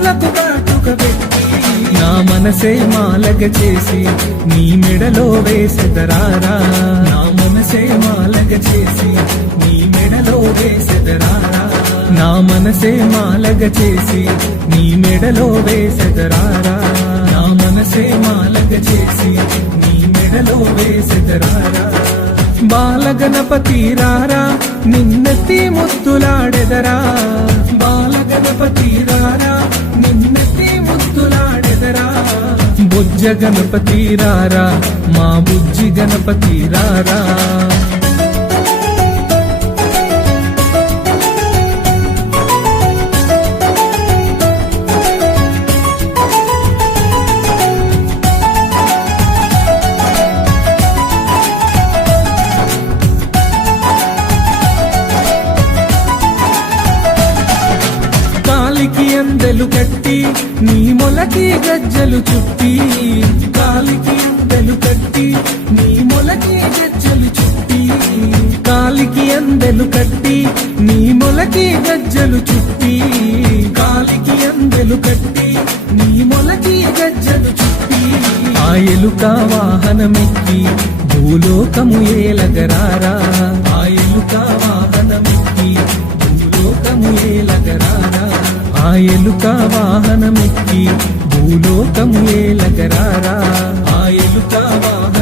కనులకు కాటుక పెట్టి నా మనసే మాలగ చేసి నీ మెడలో వేసెదరారా నా మనసే మాలగ చేసి నీ మెడలో వేసెదరారా నా మనసే మాలగ చేసి నీ మెడలో వేసెదరారా నా మనసే మాలగ చేసి నీ మెడలో వేసెదరారా బాలగణపతి రారా నిన్నెత్తి ముద్దులాడెదరా బాలగణపతి రారా నిన్నెత్తి ముద్దులాడెదరా బుజ్జ గణపతి రారా మా బుజ్జి గణపతి రారా కాలికి అందెలు కట్టి నీ మొలకి గజ్జలు చుట్టి కాలికి అందెలు కట్టి నీ మొలకి గజ్జలు చుట్టి కాలికి అందెలు కట్టి నీ మొలకి గజ్జలు చుట్టి కాలికి అందెలు కట్టి నీ మొలకి గజ్జలు చుట్టి ఆ ఎలుక వాహనమెక్కి భూలోకము ఏలగరారా ఆ ఎలుక వాహనమెక్కి భూలోకము ఏలగరారా ఆ ఎలుక వాహనమెక్కి భూలోకము ఏలగరారా ఆ ఎలుక వాహనం